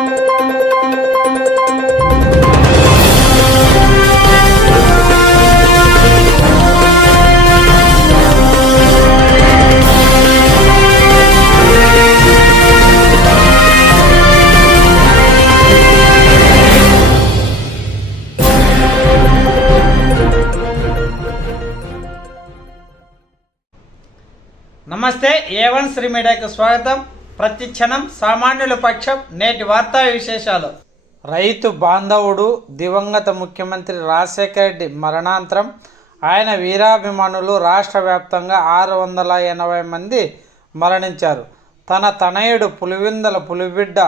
నమస్తే A1 శ్రీ మీడియాకు స్వాగతం. ప్రతి క్షణం సామాన్యుల పక్షం. నేటి వార్తా విశేషాలు. రైతు బాంధవుడు దివంగత ముఖ్యమంత్రి రాజశేఖర రెడ్డి మరణాంతరం ఆయన వీరాభిమానులు రాష్ట్ర వ్యాప్తంగా 680 మంది మరణించారు. తన తనయుడు పులివెందుల పులిబిడ్డ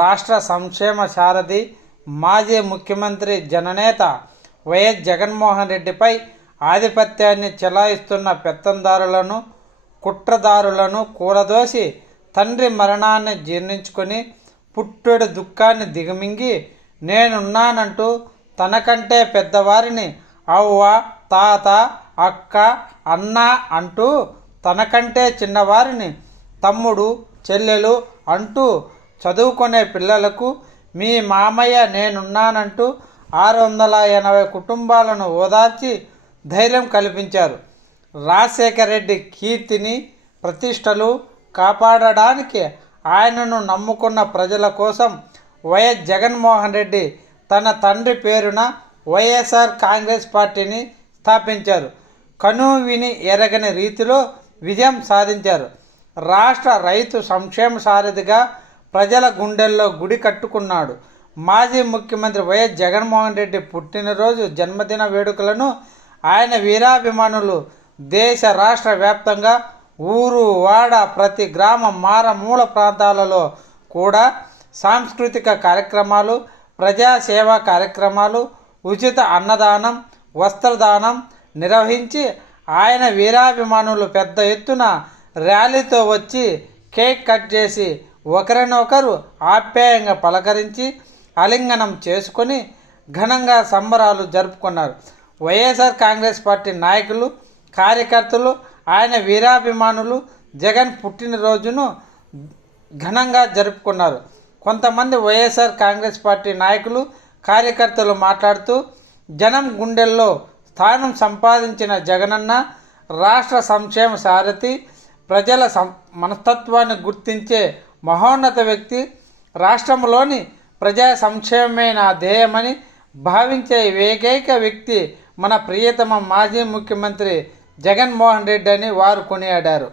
రాష్ట్ర సంక్షేమ సారథి మాజీ ముఖ్యమంత్రి జననేత వైఎస్ జగన్మోహన్ రెడ్డిపై ఆధిపత్యాన్ని చెలాయిస్తున్న పెత్తందారులను కుట్రదారులను కూలదోసి తండ్రి మరణాన్ని జీర్ణించుకొని పుట్టెడు దుఃఖాన్ని దిగమింగి నేనున్నానంటూ తనకంటే పెద్దవారిని అవ్వ, తాత, అక్క, అన్న అంటూ తనకంటే చిన్నవారిని తమ్ముడు, చెల్లెలు అంటూ చదువుకునే పిల్లలకు మీ మామయ్య నేనున్నానంటూ 680 కుటుంబాలను ఓదార్చి ధైర్యం కల్పించారు. రాజశేఖర రెడ్డి కీర్తిని ప్రతిష్టలు కాపాడడానికి ఆయనను నమ్ముకున్న ప్రజల కోసం వైఎస్ జగన్మోహన్ రెడ్డి తన తండ్రి పేరున వైఎస్ఆర్ కాంగ్రెస్ పార్టీని స్థాపించారు. కనువిని ఎరగని రీతిలో విజయం సాధించారు. రాష్ట్ర రైతు సంక్షేమ సారథిగా ప్రజల గుండెల్లో గుడి కట్టుకున్నాడు. మాజీ ముఖ్యమంత్రి వైఎస్ జగన్మోహన్ రెడ్డి పుట్టినరోజు జన్మదిన వేడుకలను ఆయన వీరాభిమానులు దేశ రాష్ట్ర వ్యాప్తంగా ఊరు వాడ ప్రతి గ్రామం మారుమూల ప్రాంతాలలో కూడా సాంస్కృతిక కార్యక్రమాలు, ప్రజాసేవా కార్యక్రమాలు, ఉచిత అన్నదానం, వస్త్రదానం నిర్వహించి ఆయన వీరాభిమానులు పెద్ద ఎత్తున ర్యాలీతో వచ్చి కేక్ కట్ చేసి ఒకరినొకరు ఆప్యాయంగా పలకరించి ఆలింగనం చేసుకొని ఘనంగా సంబరాలు జరుపుకున్నారు. వైఎస్ఆర్ కాంగ్రెస్ పార్టీ నాయకులు, కార్యకర్తలు, ఆయన వీరాభిమానులు జగన్ పుట్టినరోజును ఘనంగా జరుపుకున్నారు. కొంతమంది వైఎస్ఆర్ కాంగ్రెస్ పార్టీ నాయకులు, కార్యకర్తలు మాట్లాడుతూ జనం గుండెల్లో స్థానం సంపాదించిన జగనన్న రాష్ట్ర సంక్షేమ సారథి, ప్రజల మనస్తత్వాన్ని గుర్తించే మహోన్నత వ్యక్తి, రాష్ట్రంలోని ప్రజా సంక్షేమమే నా ధ్యేయమని భావించే ఏకైక వ్యక్తి మన ప్రియతమ మాజీ ముఖ్యమంత్రి జగన్మోహన్ రెడ్డి అని వారు కొనియాడారు.